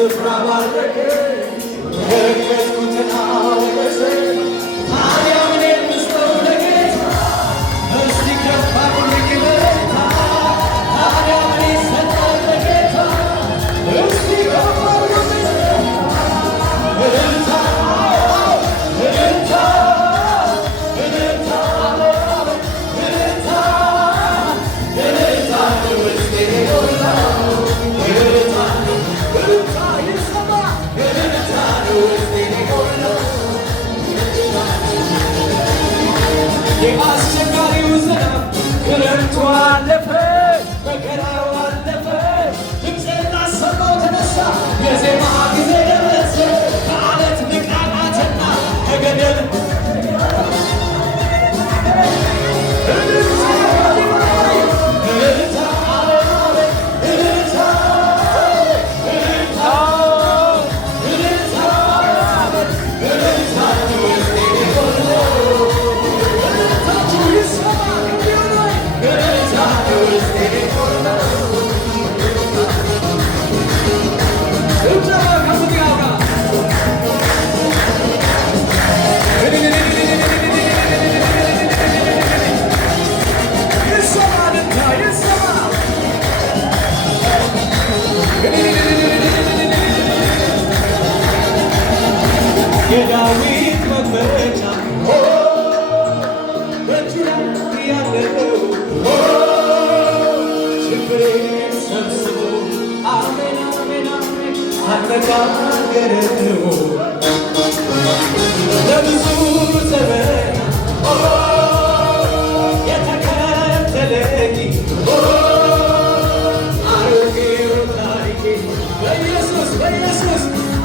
ስፍራ ባረከ ረገጥኩትና ወደሰ ታዲያ ምን የምስለው ለጌታ እስቲ ከፍ አድርጉልኝ ለጌታ ታዲያ ምን ይሰጣል ለጌታ እስቲ ከፍ አድርጉልኝ እልልታ እልልታ እልልታ እልልታ እልልታ ውስጤ ሞላው እልልታ እልልታ ይሰማ እልልታ ውስጤ ሞላው የአስቸጋሪው ዝናብ ክረምቱ አለፈ መከራው አለፈ ድምፄን አሰማው ተነሳ የዜማ ጊዜ ደረሰ ከዓለት ንቃቃትና ከገደል የዳዊት መክፈቻ በእጁ ላይ ያለው ችግሬን ሰብስቦ አሜን አሜን አሜን አነጋገረው ለብዙ ዘመን የተከተለኝ አሮጌው ታሪኬ በኢየሱስ በኢየሱስ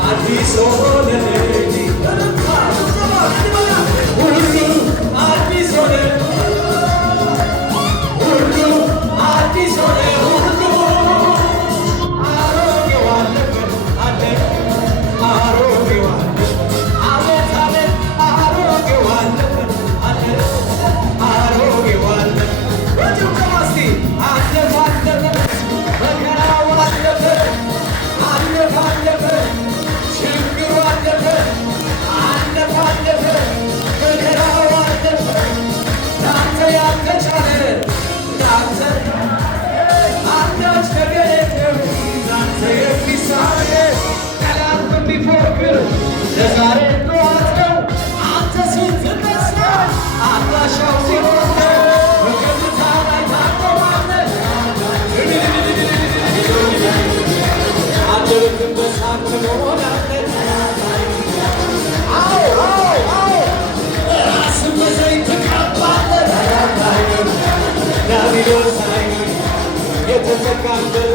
አዲስ ሆነልኝ ሁሉ አዲስ ሆነ ሁሉ አዲስ ሆነ ሁሉ አሮጌው አለፈ አለፈ አሮጌው አለፈ አቤት አቤት አሮጌው አለፈ አለፈ አሮጌው አለፈ በጭብጨባ እስቲ አለፈ አለፈ መከራው አለፈ አለፈ አለፈ ችግሩ አለፈ አለፈ አለፈ መከራው አለፈ ላንተ ያልተቻለ ላንተ አንዳች ነገር የለም ላንተ የሚሳነ ጠላት በሚፎክር ለዛሬ ጠዋት ነው አንተ ስትነሳ አድራሻው ሲሆን በከፍታ ላይ ታቆማለህ አንደበትህን በሳቅ ትሞላለህ ራስን በዘይት ትቀባለህ ዳቢሎስ የተዘጋበት